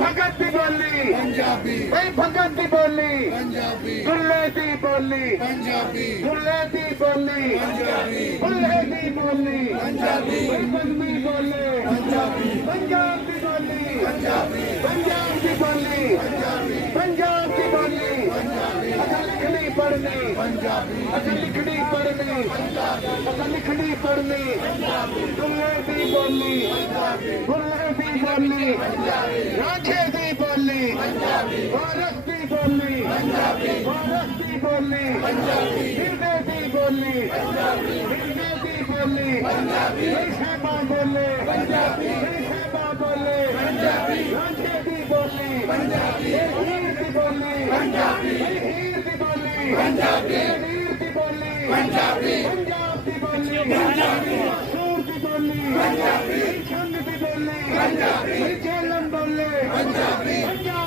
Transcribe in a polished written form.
भगत की बोली पंजाबी भाई भगत की बोली पंजाबी गुल्ले की बोली पंजाबी गुल्ले की बोली पंजाबी गुल्ले की बोली पंजाबी पंजाबी बोले पंजाबी पंजाब की बोली पंजाबी पंजाब की बोली पंजाब की बोली अगर लिखनी पढ़नी पंजाबी अगर लिखनी पढ़नी अगर लिखनी पढ़नी गुल्ले की बोली गुल्ले की बोली रांझे की बोली वारस की बोली वारस की बोली हिरदे की बोली हिरदे की बोली साहबा बोले साहबा बोले रांझे की बोली हीर की बोली हीर की बोली हीर की बोली पंजाब की बोली सूर की बोली छंद की बोली झेलम बोले पंजाब